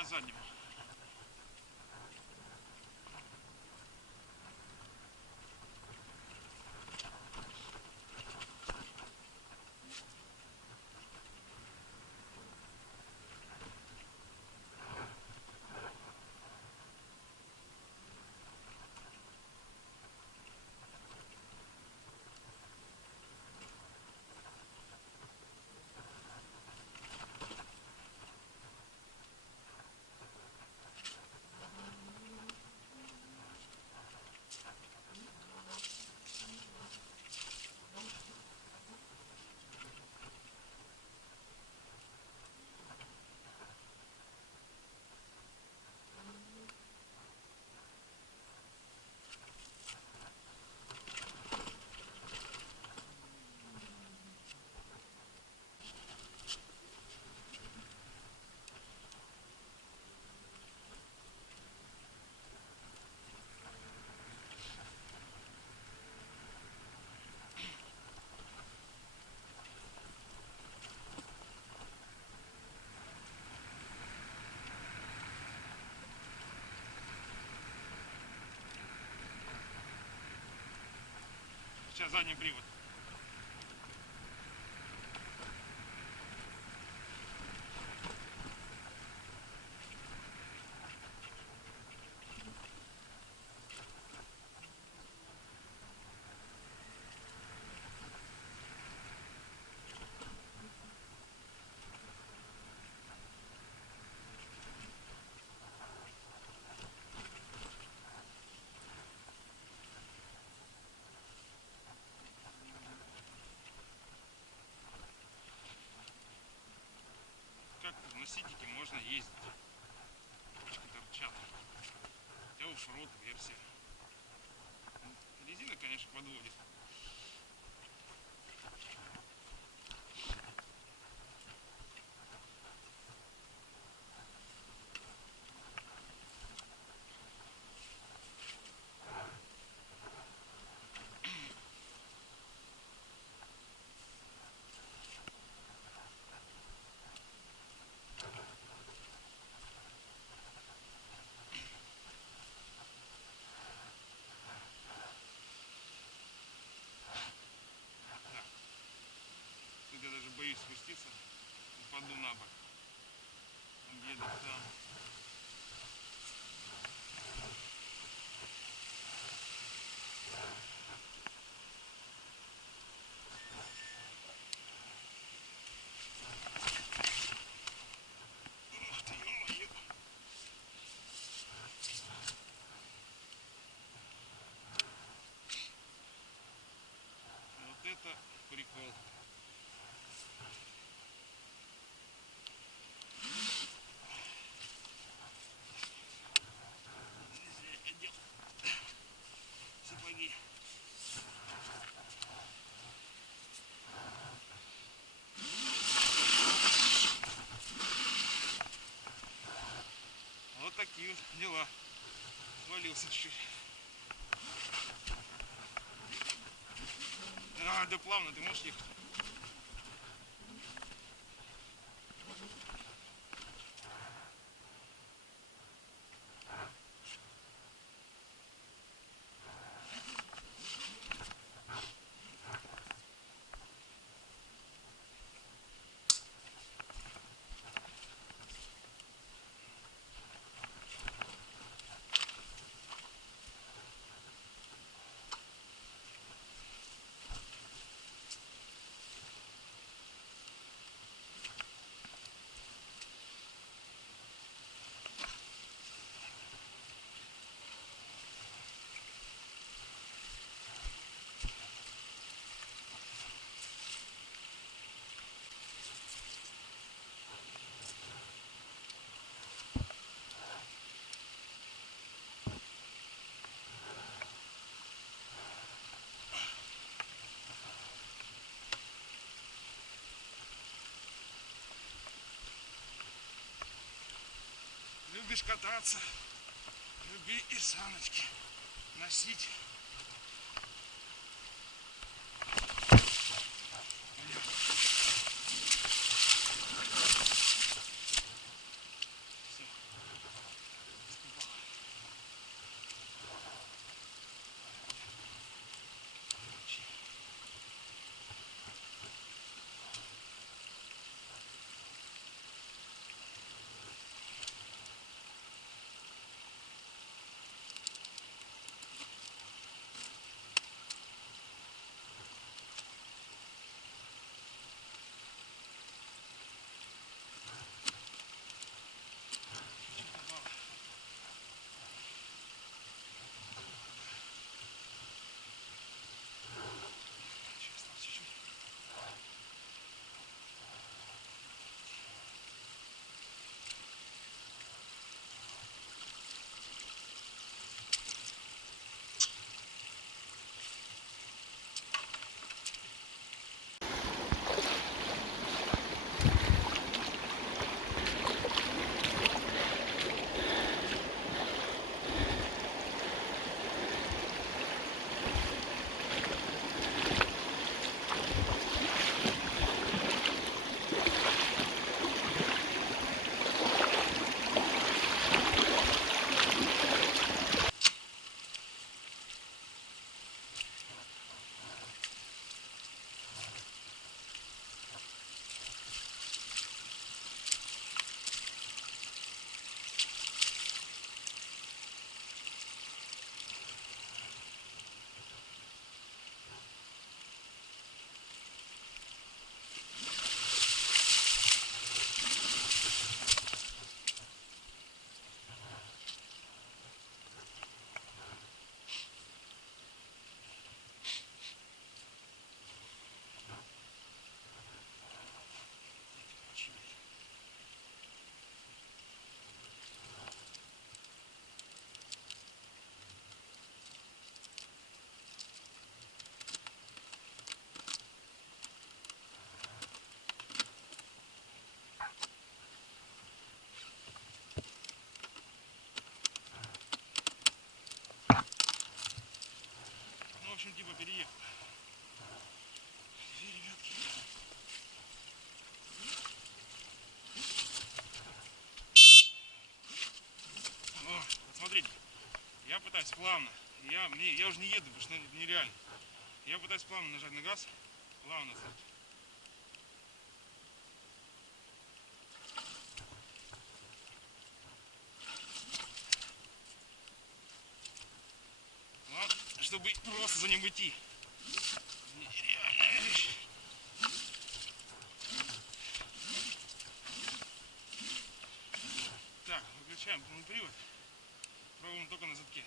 на заднем. Сейчас задний привод. На ситике можно ездить. Торчат. Это оффроуд версия. Резина, конечно, подводит. Я даже боюсь спуститься, упаду на бок. Он едет там. Ух ты, ё-моё. Вот это прикол. Сапоги. Вот такие вот дела. Свалился чуть-чуть. Да плавно, ты можешь ехать? Любишь кататься, люби и саночки носить. Все. Я пытаюсь плавно. Я уже не еду, потому что это нереально. Я пытаюсь плавно нажать на газ. Плавно. Плавно, чтобы просто за ним идти. Нереальная вещь. Так, выключаем полный привод. Пробуем только на задке.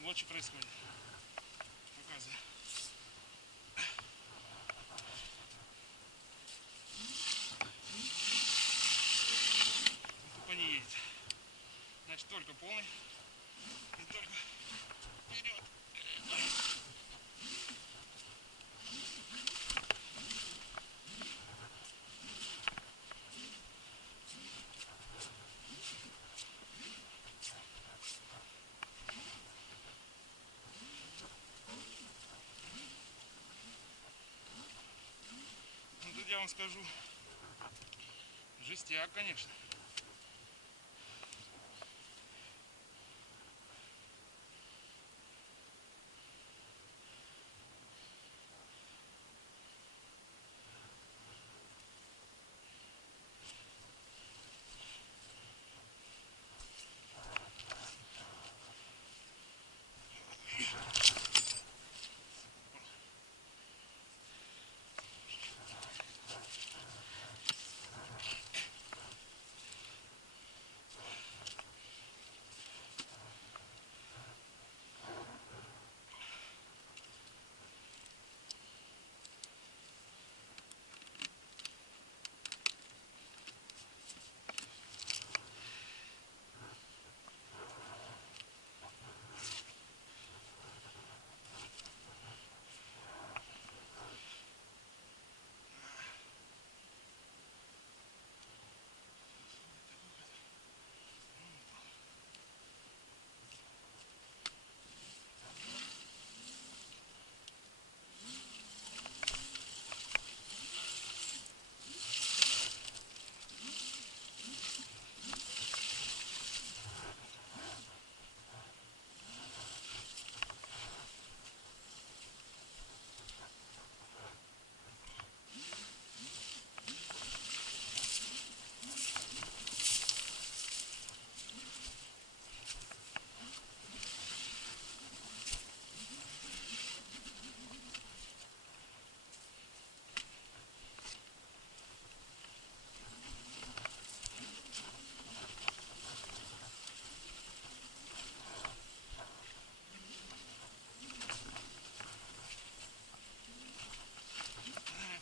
Вот что происходит. Показываю. Тупо не едет. Значит, только полный. И только вперед. Ну тут я вам скажу. Жестяк, конечно.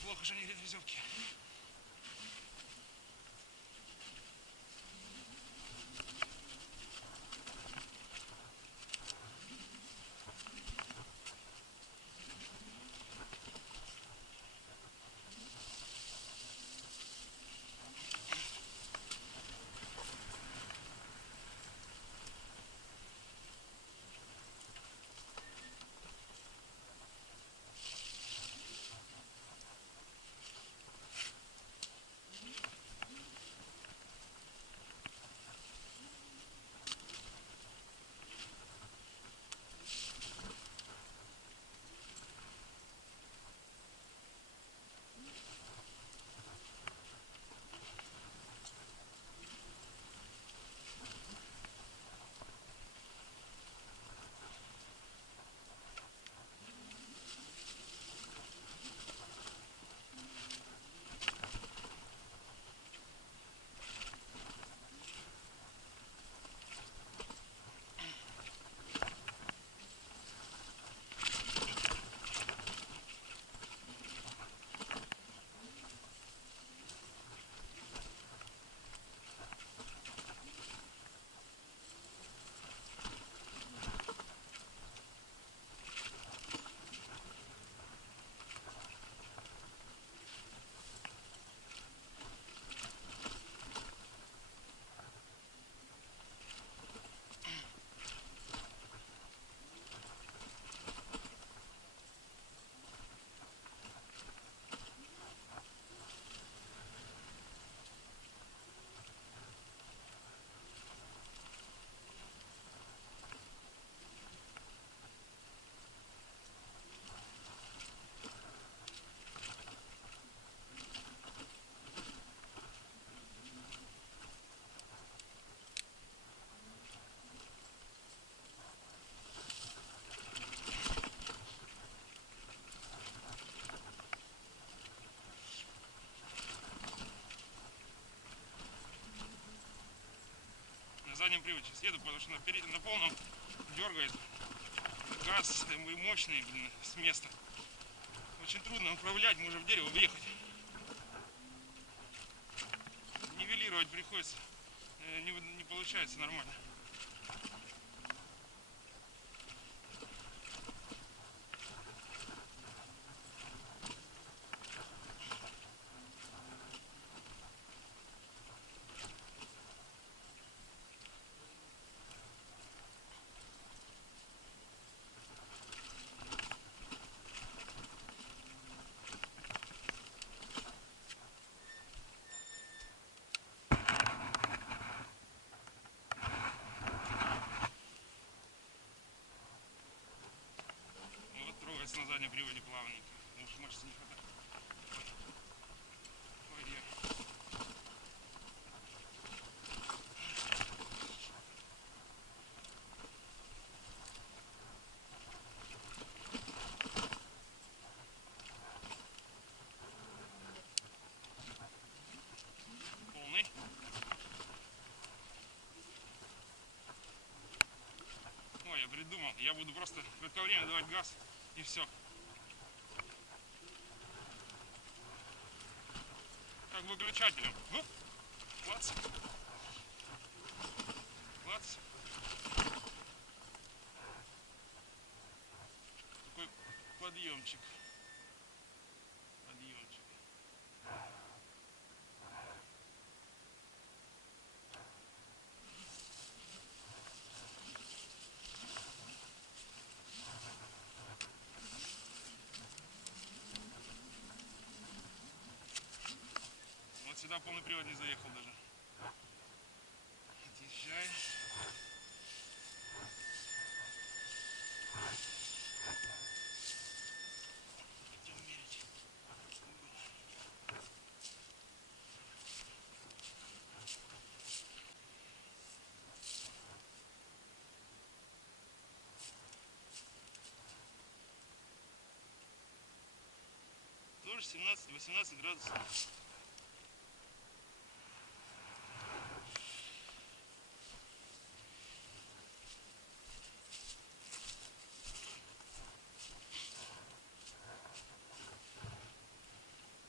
Плохо, что не редвизовки. заднем приводе сейчас еду, потому что на полном дергает. Газ и мощный, блин, с места. Очень трудно управлять, можно в дерево въехать. Нивелировать приходится. Не получается нормально. Вот трогается на заднем приводе плавненько. Может, мышцы не хватает. Ой, я. Полный. Ой, я придумал. Я буду просто в кратковременно давать газ и все. Как выключателем. Оп, клац. Клац. Такой подъемчик. Подъемчик. Вот сюда полный привод не заехал даже. Отъезжай. Идем мерить. 17-18 градусов.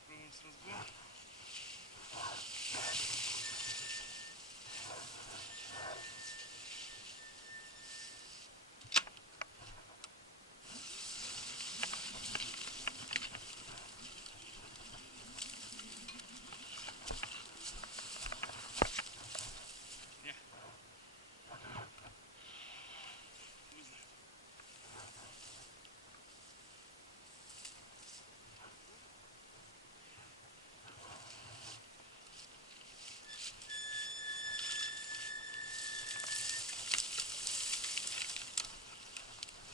Пробуем с разгона.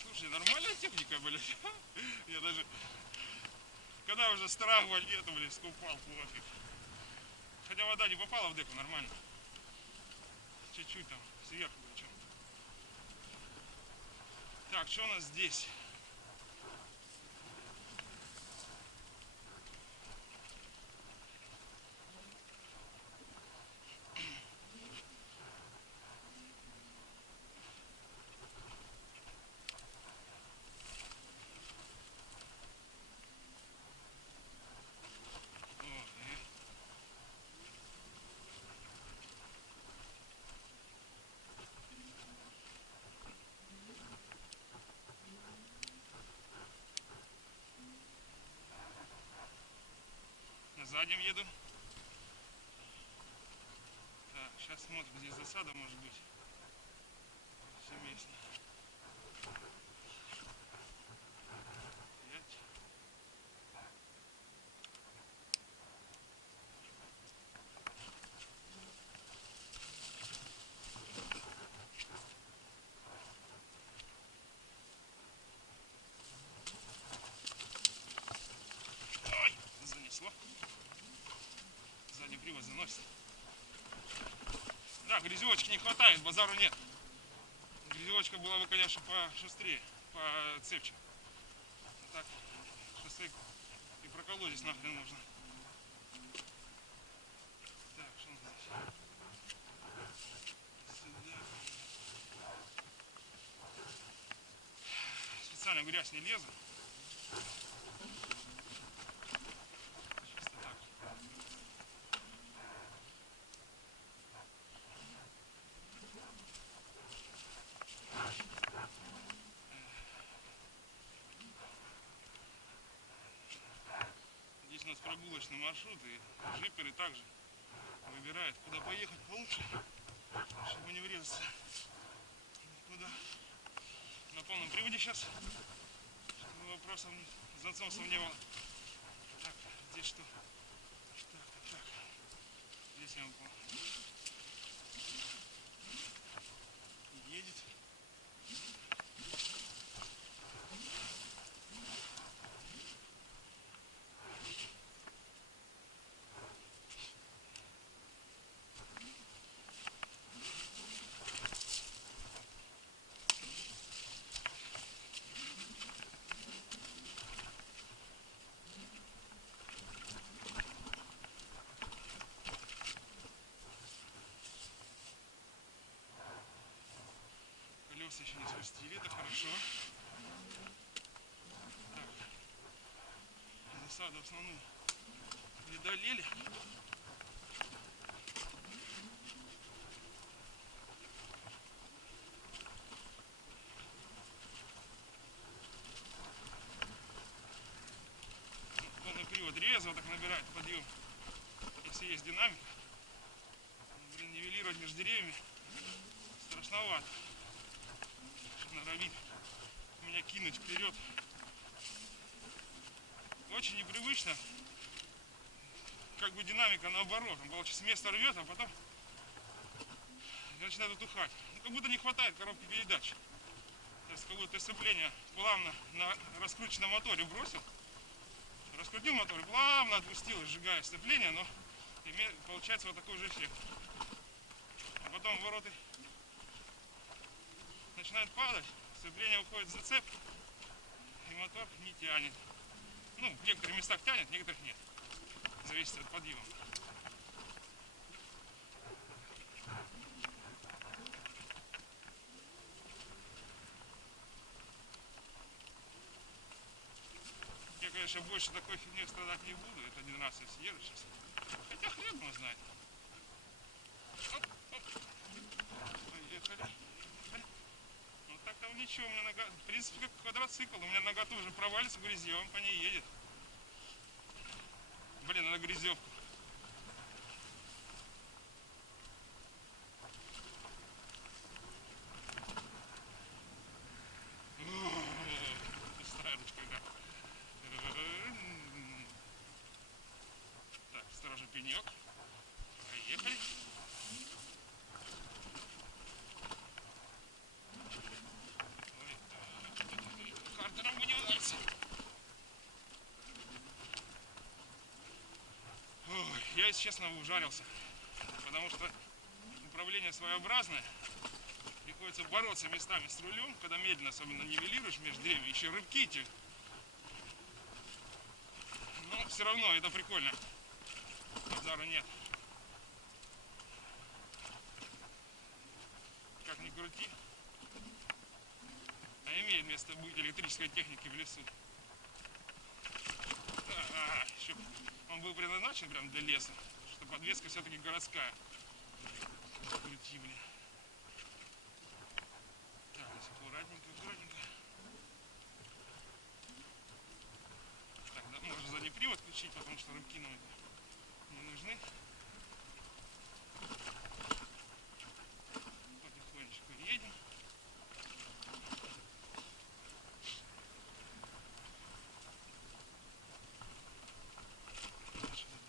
Слушай, нормальная техника, блядь. Я даже, когда уже страх во льду, блядь, скупал, пофиг. Хотя вода не попала в деку, нормально. Чуть-чуть там, сверху причем. Так, что у нас здесь? На заднем еду. Так, сейчас смотрим, здесь засада может быть. Семейство. 5. Ой, занесло. Задний привод заносит. Да, грязевочки не хватает, базару нет. Грязевочка была бы, конечно, пошустрее, поцепче. А так, шоссе и проколоть нахрен можно. Так, что у нас здесь? Сюда. специально в грязь не лезу. Чисто так. Здесь у нас прогулочный маршрут, и джиперы также выбирают, куда поехать получше, чтобы не врезаться никуда. На полном приводе сейчас, чтобы вопросов, заносов не было. Так, здесь что? Так. Здесь я упал. Едет. Колеса еще не спустили, это хорошо. Так, засаду основную преодолели. Полный привод резво так набирает подъем, если есть динамик. Блин, нивелировать между деревьями страшновато. Норовит меня кинуть вперед. Очень непривычно. Как бы динамика наоборот. Он получится с места рвет, а потом начинает утухать. Ну, как будто не хватает коробки передач. То есть какое-то сцепление плавно на раскрученном моторе бросил. Раскрутил мотор и плавно отпустил, сжигая сцепление, но получается вот такой же эффект. А потом вороты начинают падать, сцепление уходит в зацеп, и мотор не тянет. Ну, в некоторых местах тянет, в некоторых нет. Зависит от подъема. Я, конечно, больше такой фигней страдать не буду. Это один раз я съеду сейчас. Хотя хрен его знает. Оп. Поехали. Ну так там ничего, у меня нога, в принципе, как квадроцикл, у меня нога тоже провалится в грязи, он по ней едет. Блин, она грязевка. Пустая ручка, да. Так, осторожно, пенек. Поехали. Картером бы не удариться. Ой, я, если честно, ужарился. Потому что управление своеобразное. Приходится бороться местами с рулем, когда медленно особенно нивелируешь между деревьями. Еще рыбки эти. Но все равно это прикольно. Базара нет. Как ни крути. А имеет место быть электрической техники в лесу. Еще он был предназначен прям для леса, что подвеска все-таки городская. Крути, блин. Так, здесь аккуратненько. Так, да, можно задний привод включить, потому что рыбки нам не нужны. Потихонечку едем.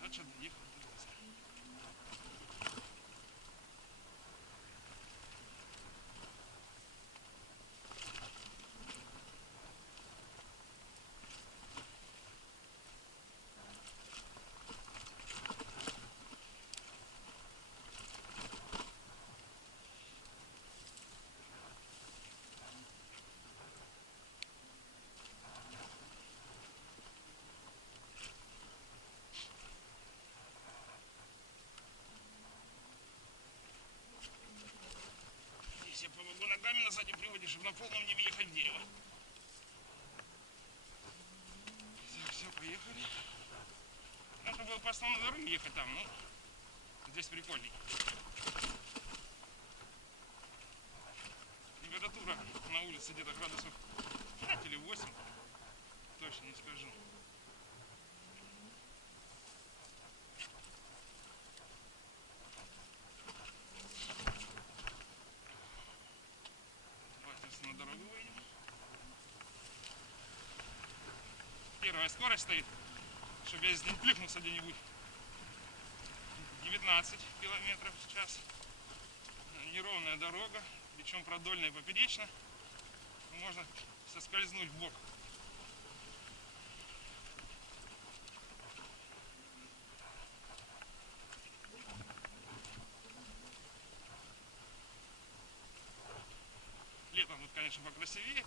Дальше доехать. Я помогу ногами на заднем приводе, чтобы на полном не въехать в дерево. Поехали. Надо было по основной дороге ехать там, ну, здесь прикольней. Температура на улице где-то градусов 5 или 8, точно не скажу. Давайте на дорогу выйдем. Первая скорость стоит, чтобы я здесь не плюхнулся где-нибудь. 19 километров в час. Неровная дорога, причем продольная и поперечно. Можно соскользнуть в бок. Летом тут, конечно, покрасивее.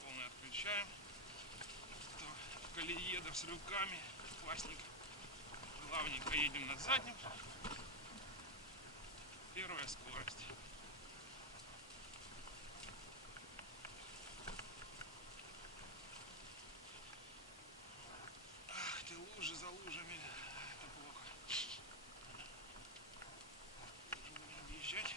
Полное отключаем. Колеедов с рывками, классненько. Плавненько едем на заднем. Первая скорость. Ах ты, лужи за лужами. Это плохо. Будем объезжать.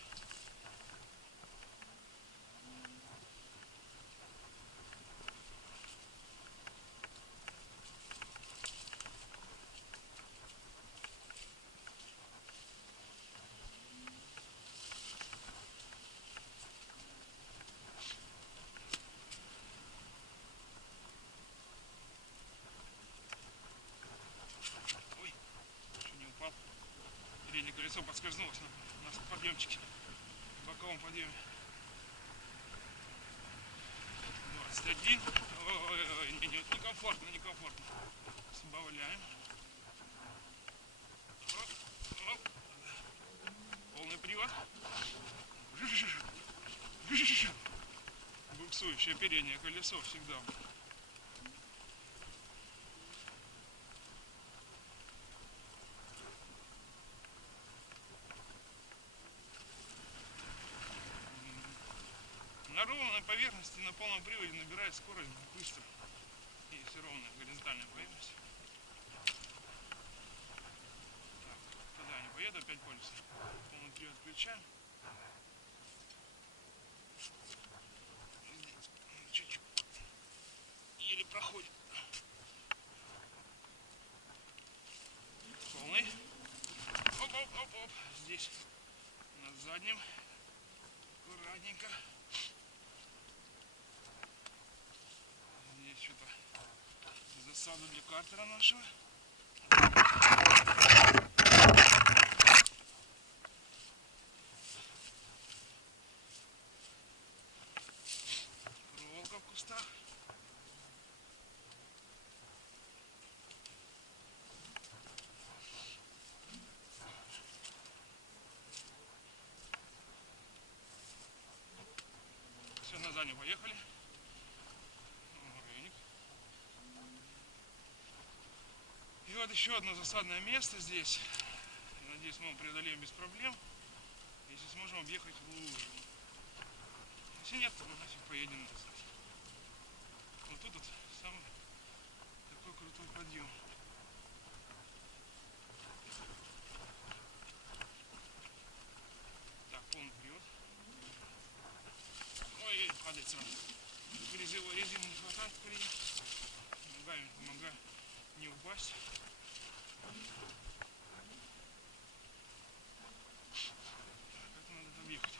Переднее колесо подскользнулось на подъемчике, в боковом подъеме. 21. Ой, некомфортно, некомфортно. Сбавляем. Полный привод. Буксующее переднее колесо всегда. На ровной поверхности на полном приводе набирает скорость быстро. Если ровная горизонтальная поверхность. Так, туда я не поеду, опять полюс. Полный привод включаем. Чуть-чуть. Еле проходит. Полный. Оп-оп-оп-оп. Здесь на заднем. Аккуратненько. Здесь что-то засаду для картера нашего. Проволока в кустах. Все, на заднем поехали. И вот еще одно засадное место здесь. Надеюсь, мы его преодолеем без проблем. Если сможем объехать лужу. Если нет, то мы нафиг поедем назад. Вот тут вот самый такой крутой подъем. Так, полный привод. Ой, падает сразу. Резины не хватает в колее. Ногами помогаю не упасть. Как надо объехать.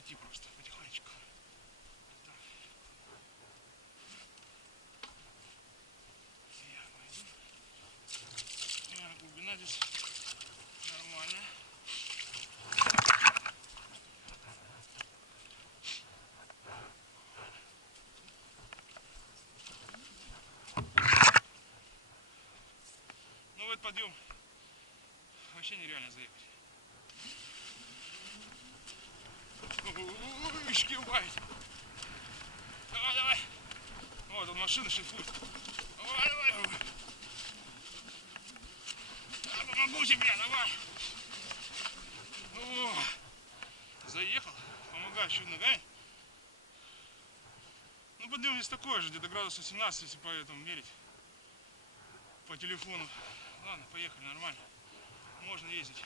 пойти просто потихонечку. Так. Я пойду. Глубина здесь нормальная. Ну в этот подъем вообще нереально заехать. Ой, шкибать. Давай, давай. Вот он машина шлифует. Давай, давай. Я помогу тебе, давай. О, заехал. Помогаю чуть ногами. Ну подъем здесь такой же, где-то градусов 17, если по этому мерить. По телефону. Ладно, поехали, нормально. Можно ездить.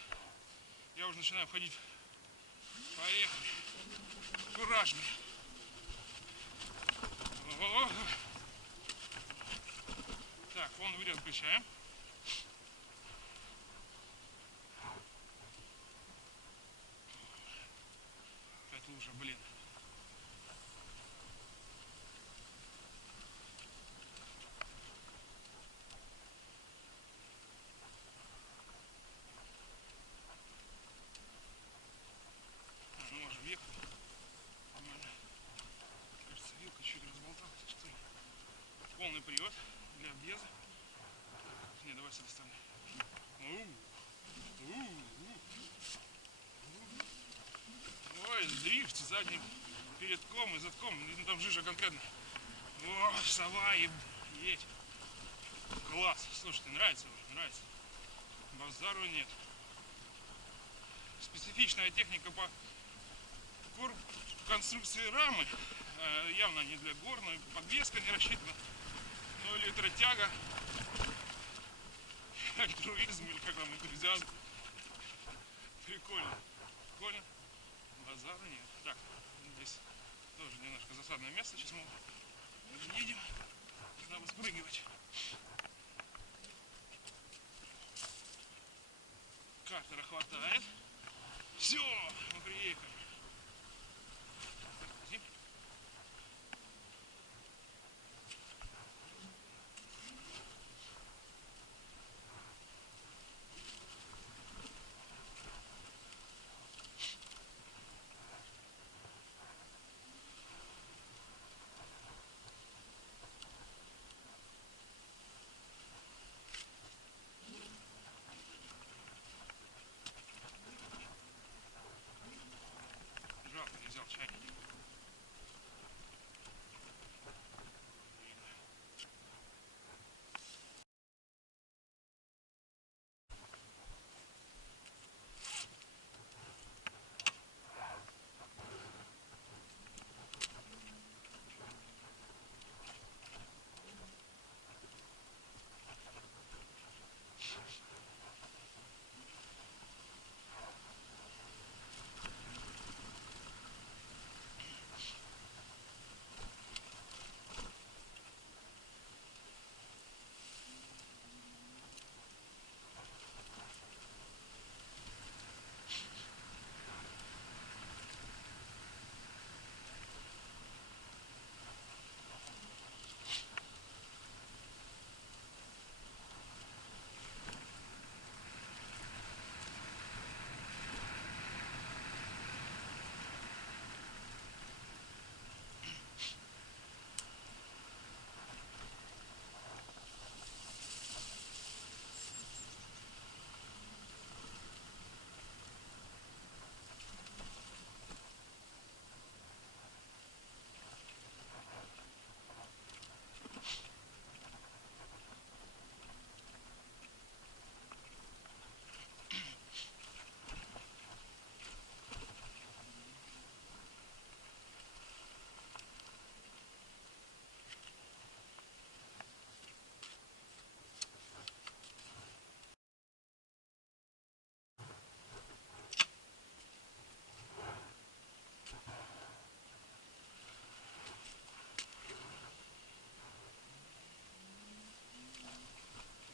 Я уже начинаю входить. Поехали. Кураж мне. О-о-о. Так, полный вырез включаем. Опять лужа, блин. Ну, можем ехать. Нормально. Кажется, вилка чуть разболталась. Что ли? Полный привод для объезда. Не, давай с этой стороны. Ой, дрифт задним передком и задком. Ну, там жижа конкретно. О, сова и едь. Класс. Слушайте, нравится уже, нравится. Базару нет. Специфичная техника по конструкции рамы. Явно не для горной. Подвеска не рассчитана. Ну, электротяга. Альтруизм или как там, энтузиазм. Прикольно. Прикольно. Базара нет. Так, здесь тоже немножко засадное место. Сейчас мы едем. Надо спрыгивать. Картера хватает. Все, мы приехали. Тормозим. Жалко, не взял чайник.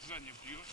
Задний привод.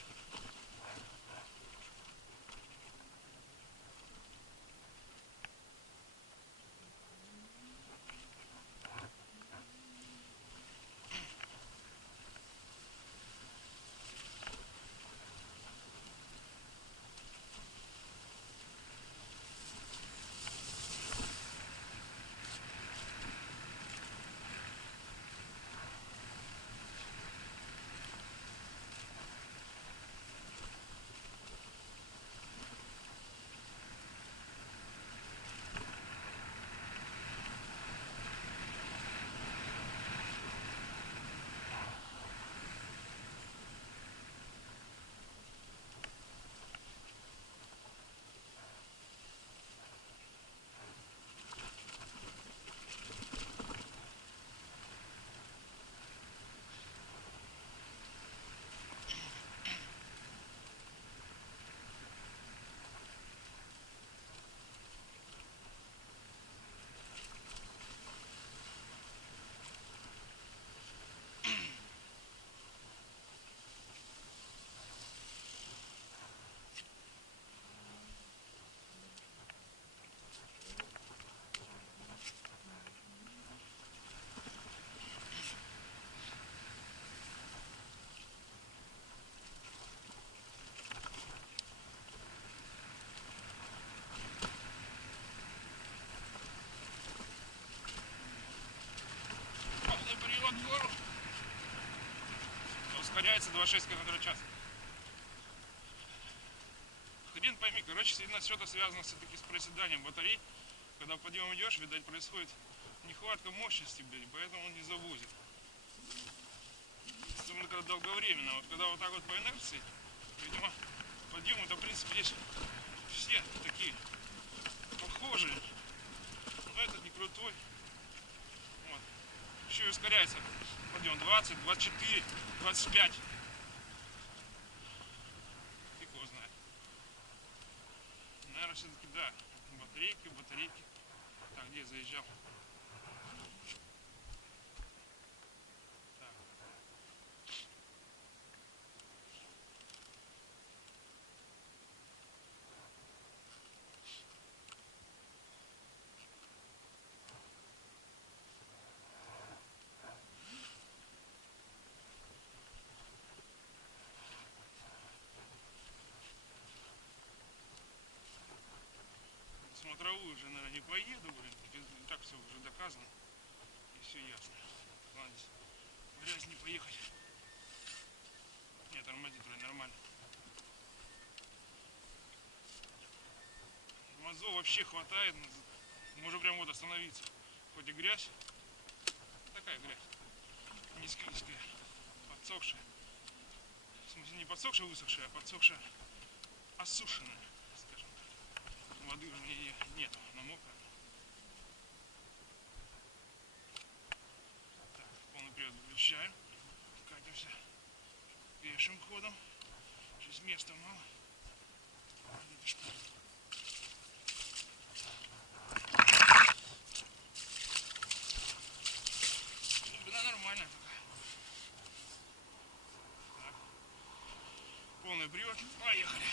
гору. Ускоряется 2,6 км в час. Хрен пойми, короче, сильно что-то связано все-таки с проседанием батарей. Когда подъем идешь, видать, происходит нехватка мощности, блядь, поэтому он не завозит. Особенно когда долговременно. Вот когда вот так вот по инерции, видимо, подъемы-то, в принципе, здесь все такие похожие. Но этот не крутой. Вот. Еще и ускоряется подъем 20, 24, 25. Фиг его знает. Наверное, все-таки да. Батарейки. Так, где я заезжал? Так. Смотровую уже, наверное, не поеду, блин. И так все уже доказано. И все ясно. Ладно, здесь в грязь не поехать. Нет, тормозит вроде нормально. Тормозов вообще хватает. Можно прям вот остановиться. Хоть и грязь. Такая грязь. Не склизкая. Подсохшая. В смысле не подсохшая, высохшая, а подсохшая, осушенная, скажем так. Воды у меня нету, но мокрая. Так, полный привод выключаем. Катимся пешим ходом. Здесь места мало. Видишь, глубина нормальная такая. Так. Полный привод. Поехали.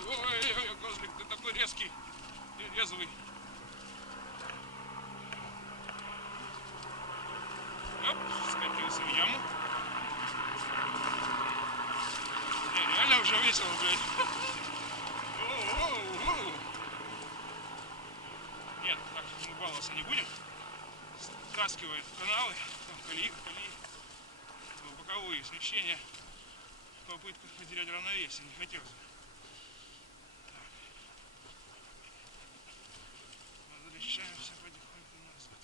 Ой, козлик, ты такой резкий и резвый. Оп, скатился в яму. Реально уже весело, блядь. Нет, так мы баловаться не будем. Стаскивает каналы, там колеи, боковые смещения. Попытка потерять равновесие, не хотелось. Так. Возвращаемся потихоньку назад.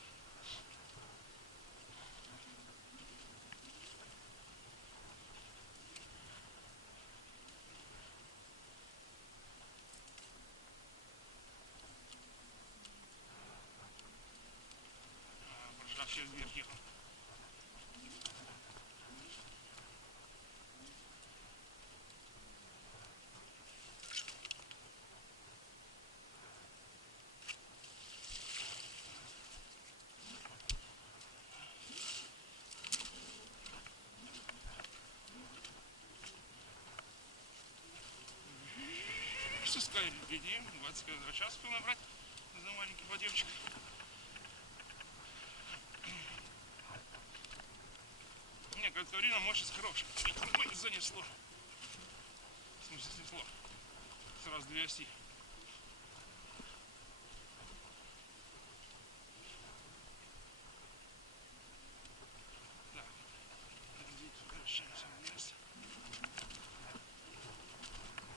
Буржуа через вверх ехал. Спускаем впереди, 20 км в час успел набрать за маленький подъемчик. Не, как-то время мощность хорошая. Ой, занесло. В смысле снесло. Сразу две оси. Так, возвращаемся вниз.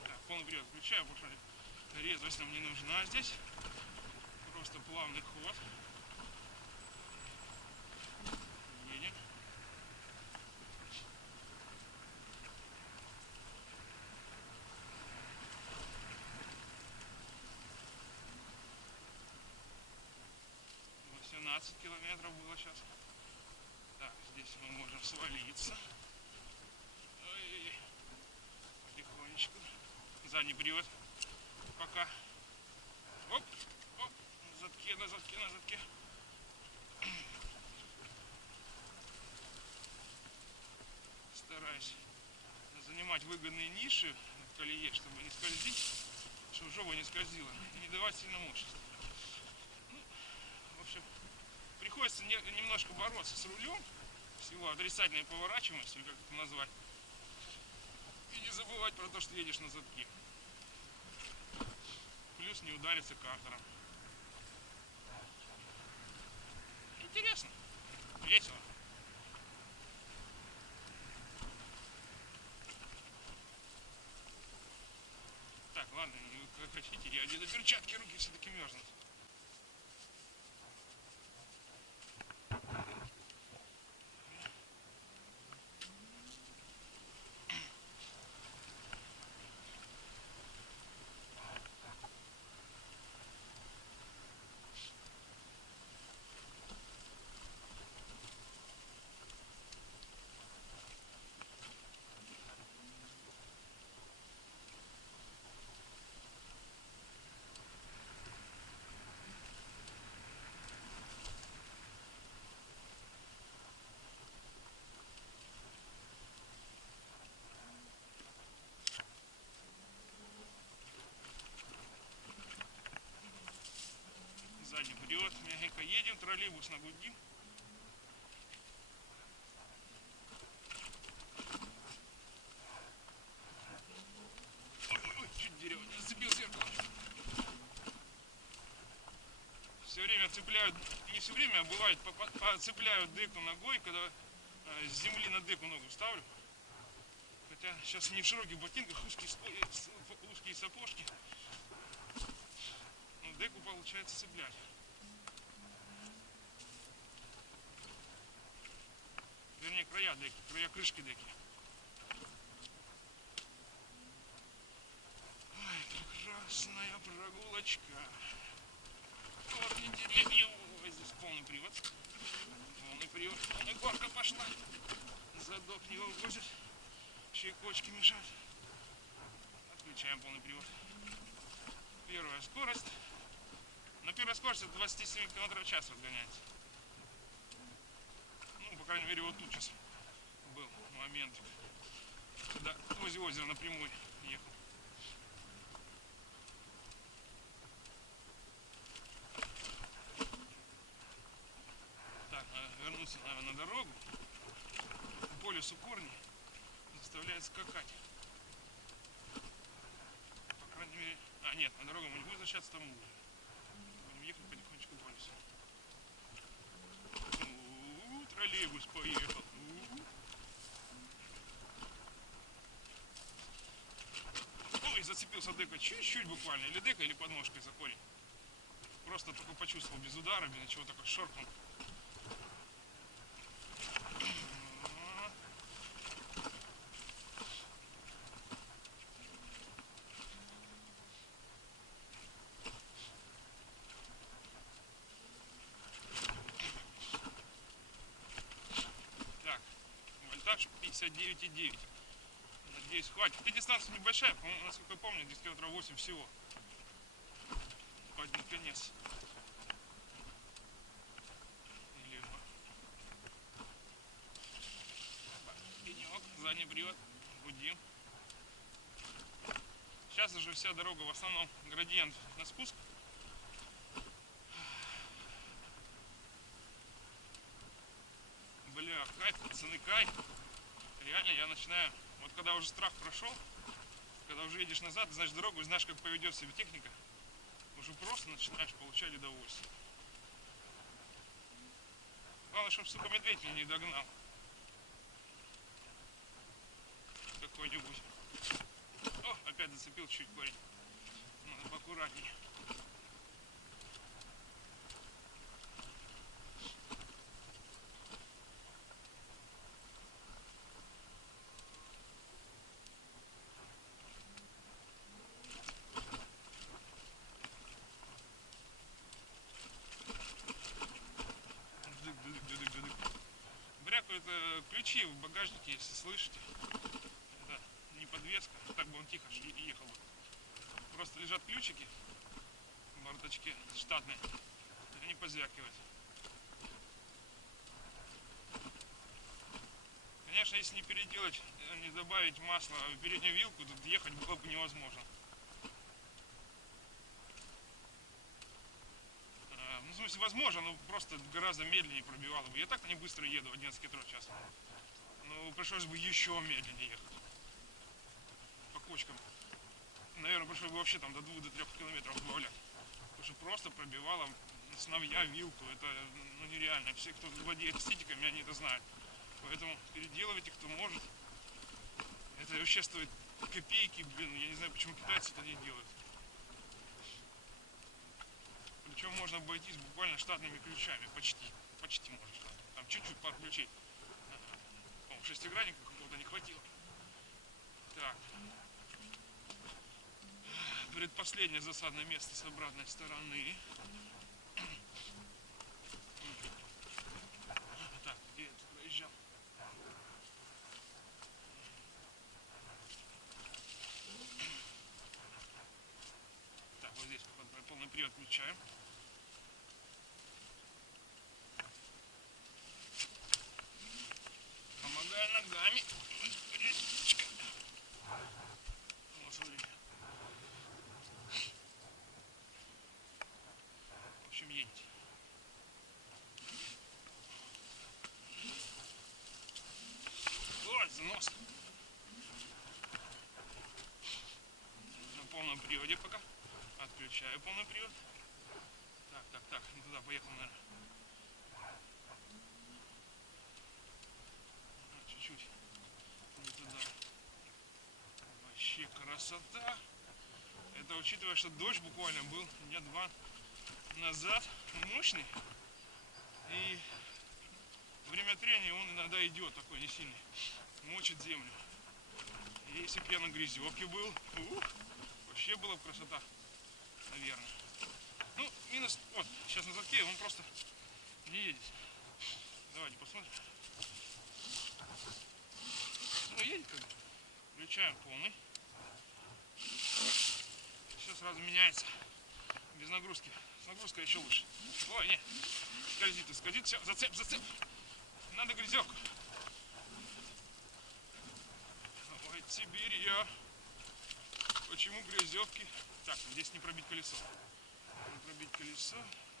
Так, полный привод включаю, потому что резвость нам не нужна здесь. Просто плавный ход. Едем. Вот 17 километров было сейчас. Так, здесь мы можем свалиться. Ой-ой-ой. Потихонечку. Задний привод. Пока. Оп, оп. На задке. Стараюсь занимать выгодные ниши в колее, чтобы не скользить, чтобы жопа не скользила, и не давать сильно мощности. Ну, в общем, приходится немножко бороться с рулем, с его отрицательной поворачиваемостью, как это назвать, и не забывать про то, что едешь на задке. Плюс не удариться картером. Интересно. Весело. Так, ладно, как хотите, я одену перчатки, руки все-таки мерзнут. Сзади прет, мягенько едем, троллейбус нагудим. Ой, чуть дерево не зацепил зеркало. Все время цепляют, не все время, а бывает, цепляют деку ногой, когда с земли на деку ногу ставлю. Хотя сейчас не в широких ботинках, узкие сапожки. Но деку получается цеплять. Вернее, края деки, края крышки деки. Ай, прекрасная прогулочка. Корни деревьев. Ой, здесь полный привод. Полный привод. Полная горка пошла. Задок не вывозит. Щекочки мешают. Отключаем полный привод. Первая скорость. На первой скорости 27 км в час разгоняется. Ну, по крайней мере, вот тут сейчас был момент, когда возле озера напрямую ехал. Так, вернуться, наверное, на дорогу. По лесу корни заставляет скакать. По крайней мере... А, нет, на дорогу мы не будем возвращаться, там уже. Будем ехать потихонечку по лесу. Троллейбус поехал. Ой, зацепился дека чуть-чуть буквально. Или дека, или подножкой за корень. Просто только почувствовал без удара, без ничего, такой шоркнул. Так, вольтаж 59,9. Надеюсь, хватит. Эта дистанция небольшая, по-моему, насколько я помню, 10 км 8 всего. Под конец. Или пенек, задний привод, будим. Сейчас уже вся дорога в основном градиент на спуск. Бля, кайф, пацаны, кайф. Реально я начинаю, вот когда уже страх прошел, когда уже едешь назад, знаешь дорогу, знаешь, как поведет себя техника, уже просто начинаешь получать удовольствие. Главное, чтобы, сука, медведь меня не догнал. Какой-нибудь. О, опять зацепил чуть корень. Надо поаккуратнее. Брякают ключи в багажнике, если слышите. Это не подвеска, так бы он тихо ехал бы. Просто лежат ключики в бардачке штатные, они позвякивают. Конечно, если не переделать, не добавить масла в переднюю вилку, тут ехать было бы невозможно. Ну, в смысле, возможно, но просто гораздо медленнее пробивало бы. Я так-то не быстро еду, 11 км в час. Но пришлось бы еще медленнее ехать. По кочкам. Наверное, пришлось бы вообще там до 2-3 километров добавлять. Потому что просто пробивало сновья, вилку. Это ну, нереально. Все, кто владеет стиками, они это знают. Поэтому переделывайте, кто может. Это вообще стоит копейки, блин. Я не знаю, почему китайцы это не делают. Причем можно обойтись буквально штатными ключами. Почти можно. Там чуть-чуть пару ключей. О, шестигранника какого-то не хватило. Так. Предпоследнее засадное место с обратной стороны. Так, где я тут проезжал? Так, вот здесь полный привод включаем. Помогаю ногами. Вот, смотрите. В общем, едете. Ой, занос. На полном приводе пока. Отключаю полный привод. Так, не туда поехал, наверное. Чуть-чуть не туда. Вообще красота. Это учитывая, что дождь буквально был дня 2 назад, мощный. И время трения он иногда идет такой не сильный. Мочит землю. И если бы я на грязевке был, вообще была бы красота, наверное. Ну, минус, вот, сейчас на задке он просто не едет. Давайте посмотрим. Ну, едет как бы. Включаем полный. Все сразу меняется. Без нагрузки. С нагрузкой еще лучше. Ой, не. Скользит. Все, зацеп. Надо грязевку. Ой, Сибирь. Почему грязевки? Так, здесь не пробить колесо. Не пробить колесо.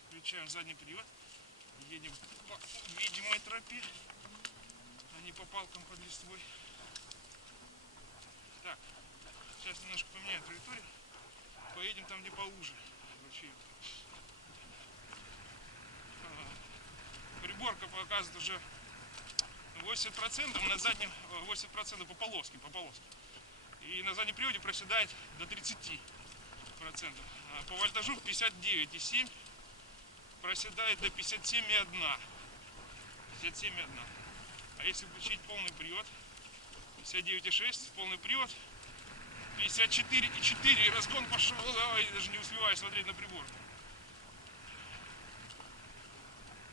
Включаем задний привод. Едем по видимой тропе, а не по палкам под листвой. Так, сейчас немножко поменяем траекторию. Поедем там, где поуже. Приборка показывает уже 80%, на заднем 80% по полоске. И на заднем приводе проседает до 30%. А по вольтажу 59,7 проседает до 57,1. 57,1. А если включить полный привод, 59,6, полный привод, 54,4, и разгон пошел. Давай, даже не успеваю смотреть на прибор.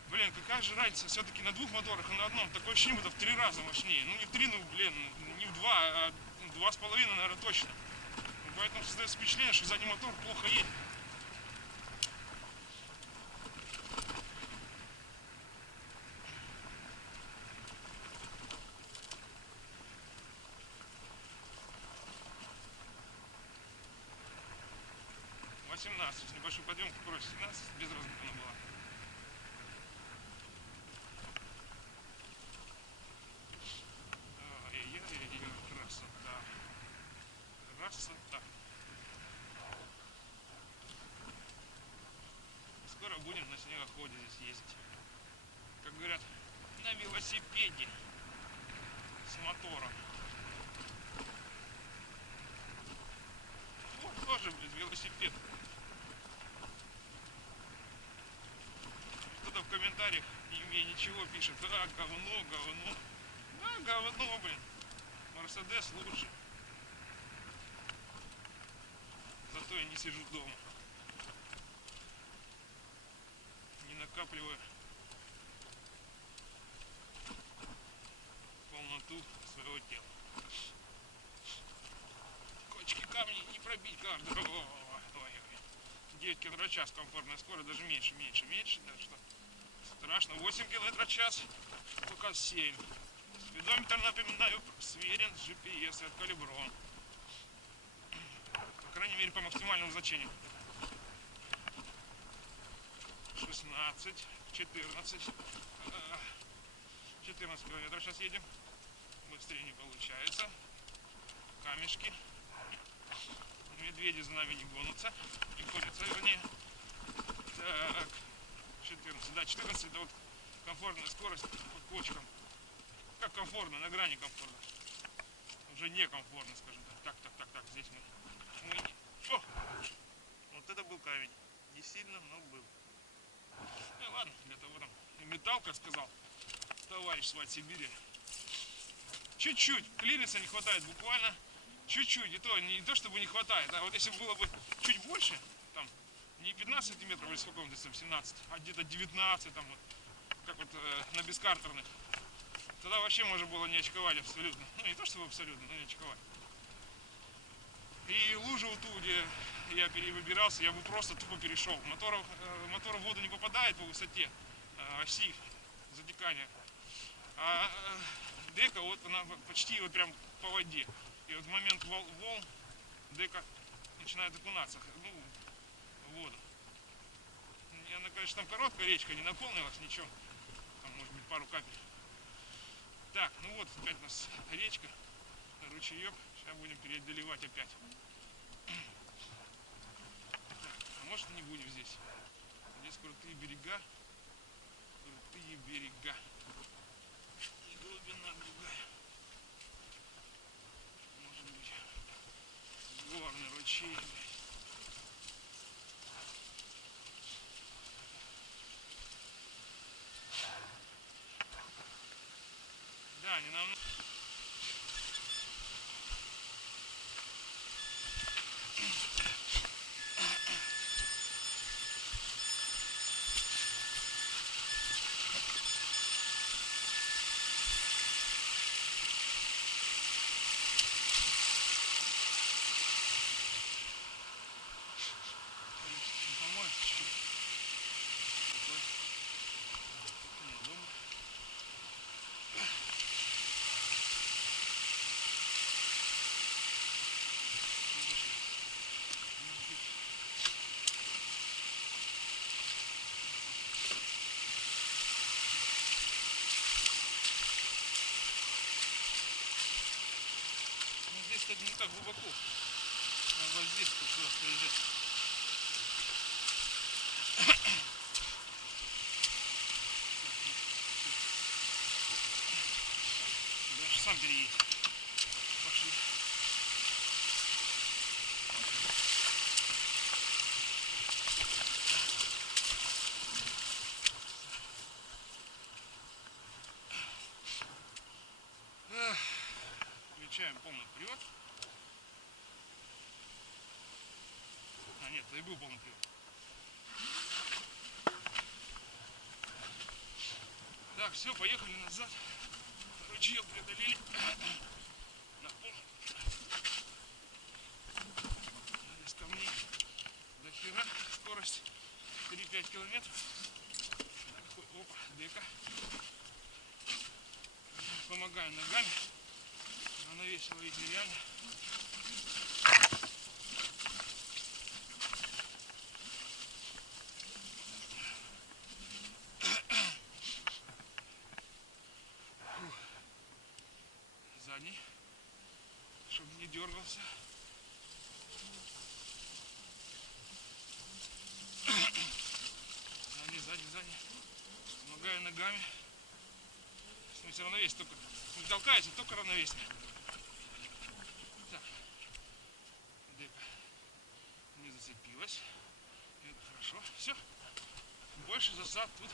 Блин, какая же разница все-таки на двух моторах и на одном. Такое ощущение, будто в 3 раза мощнее. Ну не в 3, ну блин, не в 2, а 2,5, наверное, точно. Поэтому создается впечатление, что задний мотор плохо едет. С небольшой подъемкой, короче, 17, без разгона была. Ай-яй-яй, красота. Скоро будем на снегоходе здесь ездить. Как говорят, на велосипеде с мотором. Вот тоже, блин, велосипед. Кто-то в комментариях не имея ничего пишет: да, говно. Да, говно, блин. Мерседес лучше. Зато я не сижу дома. Не накапливаю полноту своего тела. Кочки, камни не пробить каждого. 9 км в час комфортная скорость, даже меньше, даже что страшно. 8 км в час, пока 7. Спидометр, напоминаю, сверен с GPS и откалиброван. По крайней мере, по максимальному значению. 16, 14 километров сейчас едем. Быстрее не получается. Камешки. Медведи за нами не гонятся. Не ходятся, вернее. Так. 14, да, 14 это вот комфортная скорость под кочкам. Как комфортно, на грани комфортно. Уже некомфортно, скажем так. Так, здесь мы... О! Вот это был камень. Не сильно, но был. Ну ладно, для того там и металл, как сказал товарищ с Сибири. Чуть-чуть, клириса не хватает буквально. Чуть-чуть, и то не то чтобы не хватает, а вот если было бы чуть больше, там, не 15 сантиметров или сколько он здесь, там, 17, а где-то 19, там, вот, как вот на бескартерных, тогда вообще можно было не очковать абсолютно. Ну, не то чтобы абсолютно, но не очковать. И лужу вот ту, где я перевыбирался, я бы просто тупо перешел. Мотор в воду не попадает по высоте оси затекания. А дека вот она почти вот прям по воде. И вот в момент волн дека начинает окунаться, ну, в воду. Она, конечно, там короткая речка, не наполнилась, ничего. Там может быть пару капель. Так, ну вот опять у нас речка, ручеек. Сейчас будем переодолевать опять. Так, а может не будем здесь. Здесь крутые берега. Крутые берега. И глубина другая. Может быть горный ручей. Да, не нам. Кстати, не так глубоко. Надо здесь просто идет. Даже сам переедет. Пошли. Включаем полный привод. А нет, это и был полный привод. Так, все, поехали назад. Ручеек преодолели. На пол. Без камней. До хера. Скорость 3-5 километров. Опа, дека. Помогаем ногами. Она весело и нереально. Задний, чтобы не дергался. Задний. Помогаю ногами. В смысле, равновесие только не толкается, только равновесие. Так. Дека не зацепилась. Это хорошо. Все. Больше засад тут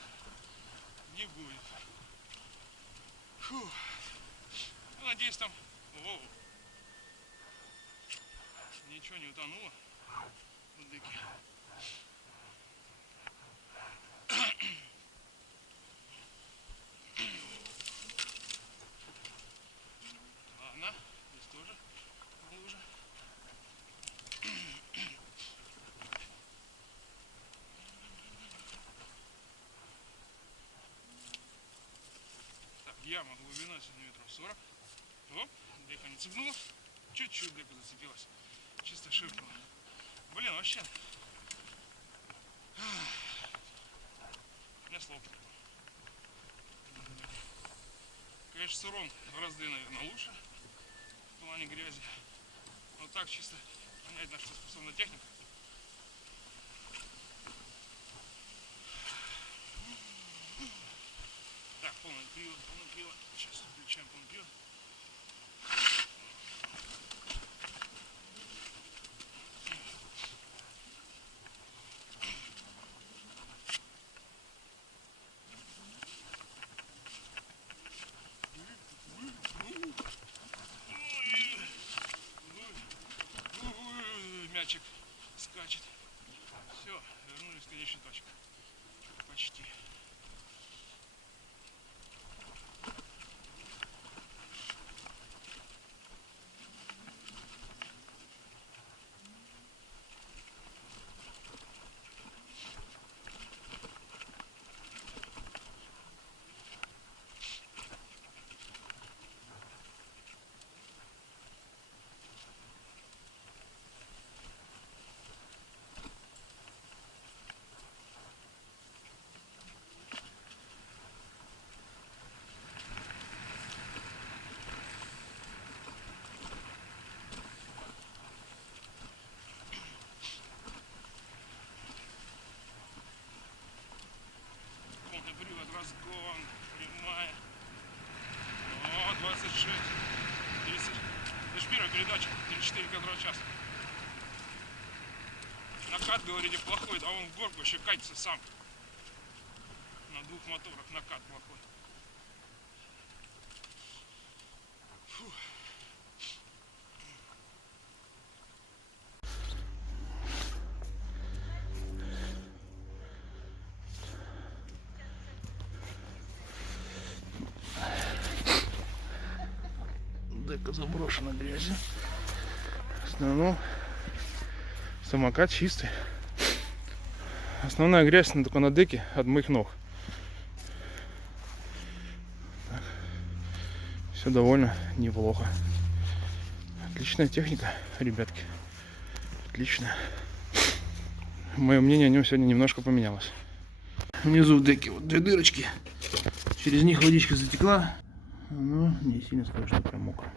не будет. Фух. Ну, надеюсь, там ничего не утонуло в деке. Ладно, здесь тоже лужа. Так, яма глубиной сантиметров 40. Оп, дека не цепнула. Чуть-чуть дека зацепилась. Чисто ширкнула. Блин, вообще. У меня слов. Конечно, Сурон в разы, наверное, лучше в плане грязи. Но так чисто понять, на что способна техника. Полный привод. Сейчас включаем полный привод. Мячик скачет. Все, вернулись в конечную точку. Почти. Полный привод, разгон, прямая. О, 26, 30. Это же первая передача, 34 км в час. Накат, говорите, плохой, а он в горку еще катится сам. На двух моторах накат плохой. Фух. Дека заброшена грязью. В основном самокат чистый. Основная грязь только на деке от моих ног. Так. Все довольно неплохо. Отличная техника, ребятки. Отлично. Мое мнение о нем сегодня немножко поменялось. Внизу в деке вот 2 дырочки. Через них водичка затекла. Но не сильно скажу, что прям мокро.